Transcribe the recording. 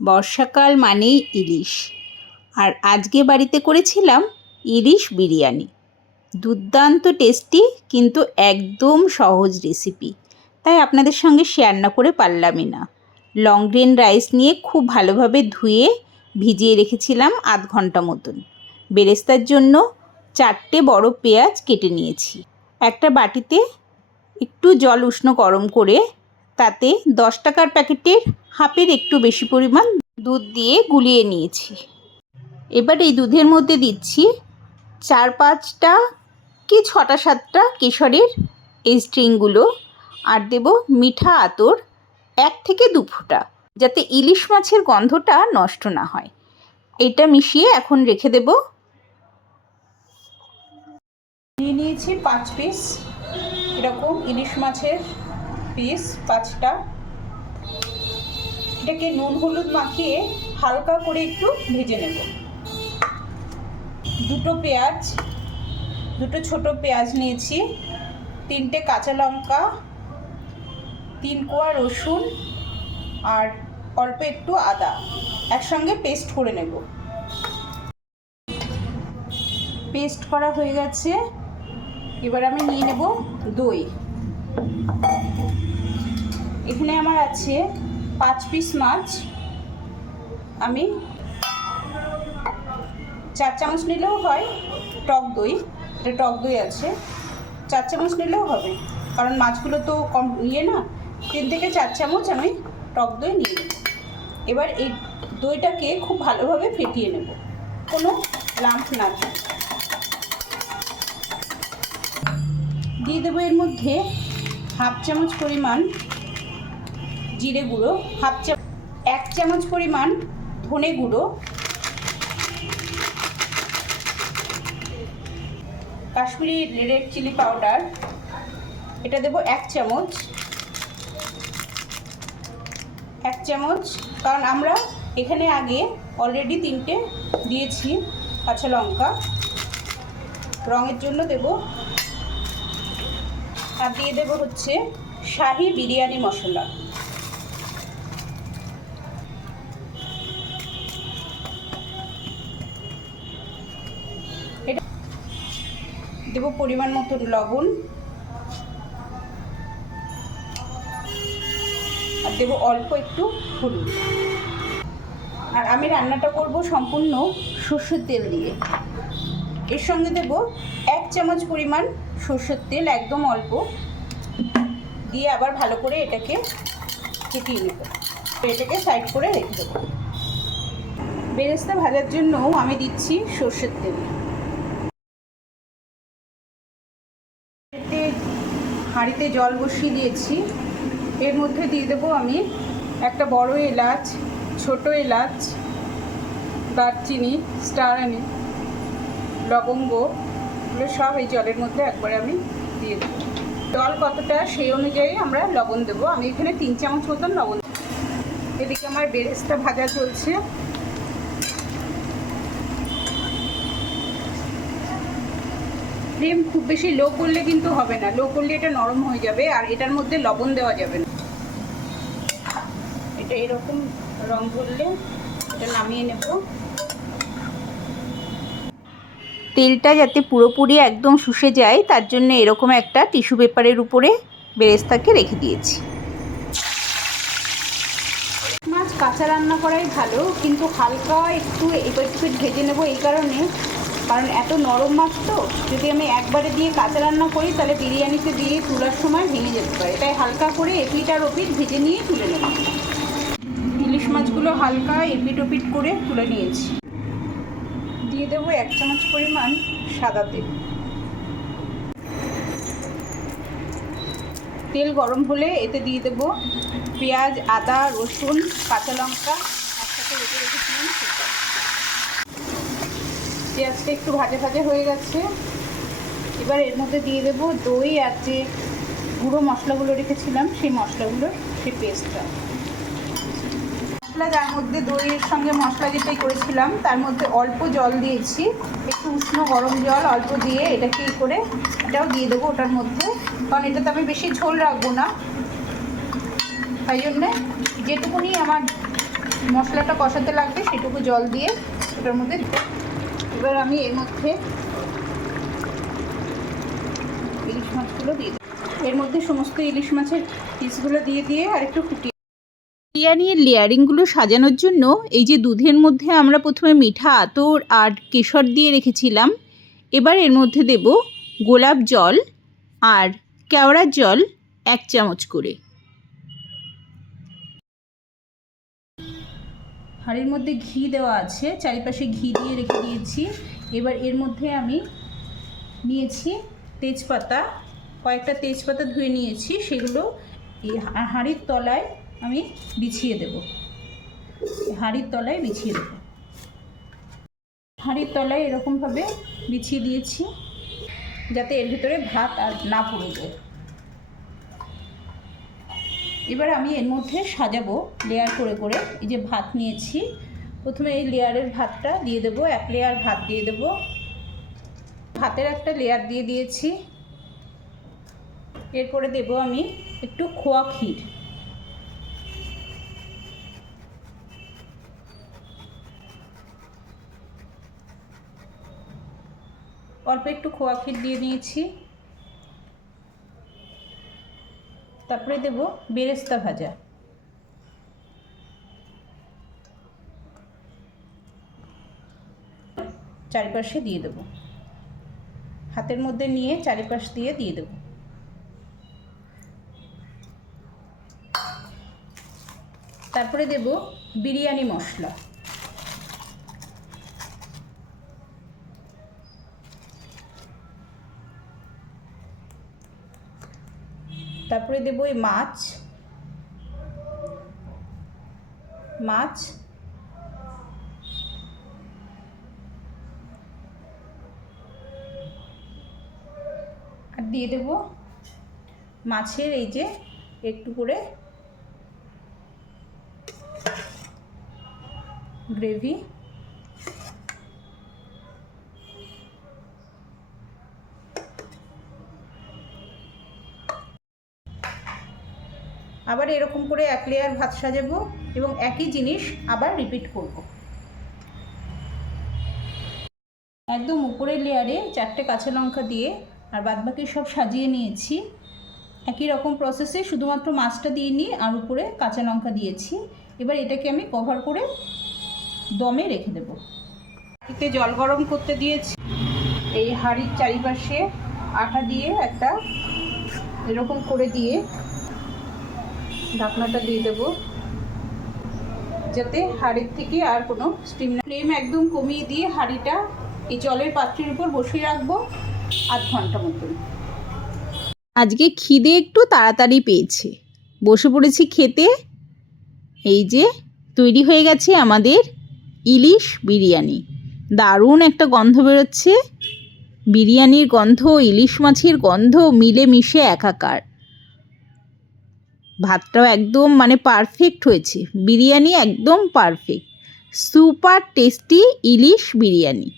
বর্ষাকাল মানেই ইলিশ। আর আজকে বাড়িতে করেছিলাম ইলিশ বিরিয়ানি। দুর্দান্ত টেস্টি কিন্তু একদম সহজ রেসিপি। তাই আপনাদের সঙ্গে শেয়ার না করে পারলামই না। লং গ্রেন রাইস নিয়ে খুব ভালোভাবে ধুয়ে ভিজিয়ে রেখেছিলাম আধ ঘণ্টা মতন। বেরেস্তার জন্য চারটে বড় পেঁয়াজ কেটে নিয়েছি। একটা বাটিতে একটু জল উষ্ণ গরম করে তাতে দশ টাকার প্যাকেটের হাফের একটু বেশি পরিমাণ দুধ দিয়ে গুলিয়ে নিয়েছি। এবার এই দুধের মধ্যে দিচ্ছি চার পাঁচটা কি ছটা সাতটা কেশরের এই স্ট্রিংগুলো আর দেব মিঠা আতর এক থেকে দু ফোঁটা যাতে ইলিশ মাছের গন্ধটা নষ্ট না হয়। এটা মিশিয়ে এখন রেখে দেব। নিয়ে নিয়েছি পাঁচ পিস এরকম ইলিশ মাছের পিস পাঁচটা। এটাকে নুন হলুদ মাখিয়ে হালকা করে একটু ভেজে নেব। দুটো পেঁয়াজ, দুটো ছোট পেঁয়াজ নিয়েছি, তিনটে কাঁচা লঙ্কা, তিন কোয়া রসুন আর অল্প একটু আদা। একসঙ্গে পেস্ট করে নেব। পেস্ট করা হয়ে গেছে। এবার আমি নিয়ে নেব দই। এখানে আমার আছে পাঁচ পিস মাছ। আমি চার চামচ নিলেও হয়, টক দই। এটা টক দই আছে। চার চামচ নিলেও হবে, কারণ মাছগুলো তো কম ইয়ে না। তিন থেকে চার চামচ আমি টক দই নিয়ে নেব। এবার এই দইটাকে খুব ভালোভাবে ফেটিয়ে নেব। কোনো লাম্প না দিয়ে দেবো এর মধ্যে হাফ চামচ পরিমাণ জিরে গুঁড়ো, হাফ চা এক চামচ পরিমাণ ধনে গুঁড়ো, কাশ্মীরি রেড চিলি পাউডার, এটা দেবো এক চামচ। এক চামচ, কারণ আমরা এখানে আগে অলরেডি তিনটে দিয়েছি, কাঁচা লঙ্কা। রঙের জন্য দেব আর দিয়ে দেবো হচ্ছে শাহি বিরিয়ানি মশলা। দেবো পরিমাণ মতো লবণ। আর দেবো অল্প একটু হলুদ। আর আমি রান্নাটা করব সম্পূর্ণ সর্ষের তেল দিয়ে। এর সঙ্গে দেব এক চামচ পরিমাণ সর্ষের তেল একদম অল্প দিয়ে আবার ভালো করে এটাকে ফেটিয়ে নেব। এটাকে সাইড করে রেখে দেবো। বেরেস্তা ভাজার জন্য আমি দিচ্ছি সর্ষের তেল। হাঁড়িতে জল বসিয়ে দিয়েছি। এর মধ্যে দিয়ে দেবো আমি একটা বড় এলাচ, ছোট এলাচ, দারচিনি, স্টার লবঙ্গ এগুলো সব এই জলের মধ্যে একবারে আমি দিয়ে দেবো। জল কতটা সেই অনুযায়ী আমরা লবণ দেবো। আমি এখানে তিন চামচ মতন লবণ। এদিকে আমার বেরেস্তা ভাজা চলছে। ফ্লেম খুব বেশি লো করলে কিন্তু হবে না। লো করলে এটা নরম হয়ে যাবে আর এটার মধ্যে লবণ দেওয়া যাবে না। এটা এরকম রং করলে এটা নামিয়ে নেব। তেলটা যাতে পুরোপুরি একদম শুষে যায়, তার জন্য এরকম একটা টিস্যু পেপারের উপরে বেরেস্তাকে রেখে দিয়েছি। মাছ কাঁচা রান্না করাই ভালো, কিন্তু হালকা একটু এবার একটু ভেজে নেব এই কারণে। কারণ এত নরম মাছ তো, যদি আমি একবারে দিয়ে কাঁচা রান্না করি, তাহলে বিরিয়ানিতে দিয়ে তোলার সময় ভেঙে যেতে পারে। তাই হালকা করে এপিট আর ওপিট ভেজে নিয়ে তুলে নেব। ইলিশ মাছগুলো হালকা এপিট ওপিট করে তুলে নিয়েছি। দিয়ে দেবো এক চামচ পরিমাণ সাদা তেল। তেল গরম হলে এতে দিয়ে দেবো পেঁয়াজ, আদা, রসুন, কাঁচা লঙ্কা, একসাথে রেখে রেখেছিলাম পেঁয়াজটা একটু ভাজা ভাজা হয়ে গেছে। এবার এর মধ্যে দিয়ে দেবো দই আর যে গুঁড়ো মশলাগুলো রেখেছিলাম, সেই মশলাগুলোর, সেই পেস্টটা। মশলা, যার মধ্যে দইয়ের সঙ্গে মশলা যেটাই করেছিলাম, তার মধ্যে অল্প জল দিয়েছি। একটু উষ্ণ গরম জল অল্প দিয়ে এটাকে করে এটাও দিয়ে দেবো ওটার মধ্যে। কারণ এটাতে আমি বেশি ঝোল রাখব না। তাই জন্যে যেটুকুনি আমার মশলাটা কষাতে লাগবে, সেটুকু জল দিয়ে ওটার মধ্যে এবার আমি এর মধ্যে ইলিশ মাছগুলো দিয়ে এর মধ্যে সমস্ত ইলিশ মাছের পিসগুলো দিয়ে দিয়ে আর একটু ফুটিয়ে বিরিয়ানির লেয়ারিংগুলো সাজানোর জন্য এই যে দুধের মধ্যে আমরা প্রথমে মিঠা, আতর আর কেশর দিয়ে রেখেছিলাম। এবার এর মধ্যে দেব গোলাপ জল আর কেওড়ার জল এক চামচ করে। হাঁড়ির মধ্যে ঘি দেওয়া আছে, চারিপাশে ঘি দিয়ে রেখে দিয়েছি। এবার এর মধ্যে আমি নিয়েছি তেজপাতা, কয়েকটা তেজপাতা ধুয়ে নিয়েছি। সেগুলো হাঁড়ির তলায় আমি বিছিয়ে দেব। হাঁড়ির তলায় বিছিয়ে দেব। হাঁড়ির তলায় এরকমভাবে বিছিয়ে দিয়েছি, যাতে এর ভিতরে ভাত আর না পড়ে যায়। এবার আমি এর মধ্যে সাজাবো লেয়ার করে করে। এই যে ভাত নিয়েছি, প্রথমে এই লেয়ারের ভাতটা দিয়ে দেবো, এক লেয়ার ভাত দিয়ে দেবো। ভাতের একটা লেয়ার দিয়ে দিয়েছি। এরপরে দেবো আমি একটু খোয়া ক্ষীর। অল্প একটু খোয়া ক্ষীর দিয়ে নিয়েছি তারপরে দেব বেরেস্তা ভাজা। চারিপাশে দিয়ে দেব। হাতের মধ্যে নিয়ে চারিপাশ দিয়ে দিয়ে দেব। তারপরে দেব বিরিয়ানি মশলা। তারপরে দেবো এই মাছ। মাছ। আর দিয়ে দেবো মাছের এই যে একটু করে গ্রেভি আবার এরকম করে এক লেয়ার ভাত সাজাবো এবং একই জিনিস আবার রিপিট করব। একদম উপরের লেয়ারে চারটে কাঁচা লঙ্কা দিয়ে আর বাদবাকি সব সাজিয়ে নিয়েছি। একই রকম প্রসেসে শুধুমাত্র মাছটা দিয়ে নিই আর উপরে কাঁচা লঙ্কা দিয়েছি। এবার এটাকে আমি কভার করে দমে রেখে দেবো। এতে জল গরম করতে দিয়েছি। এই হাঁড়ির চারিপাশে আটা দিয়ে একটা এরকম করে দিয়ে ঢাকনাটা দিয়ে দেবো। যাতে হাঁড়ির থেকে আর কোনো স্টিম না ফ্লেম একদম কমিয়ে দিয়ে হাঁড়িটা এই জলের পাত্রের উপর বসিয়ে রাখব আধ ঘণ্টা মতন। আজকে খিদে একটু তাড়াতাড়ি পেয়েছে। বসে পড়েছি খেতে। এই যে তৈরি হয়ে গেছে আমাদের ইলিশ বিরিয়ানি। দারুণ একটা গন্ধ বেরোচ্ছে। বিরিয়ানির গন্ধ, ইলিশ মাছের গন্ধ মিলে মিশে একাকার। ভাতটাও একদম মানে পারফেক্ট হয়েছে। বিরিয়ানি একদম পারফেক্ট সুপার টেস্টি ইলিশ বিরিয়ানি।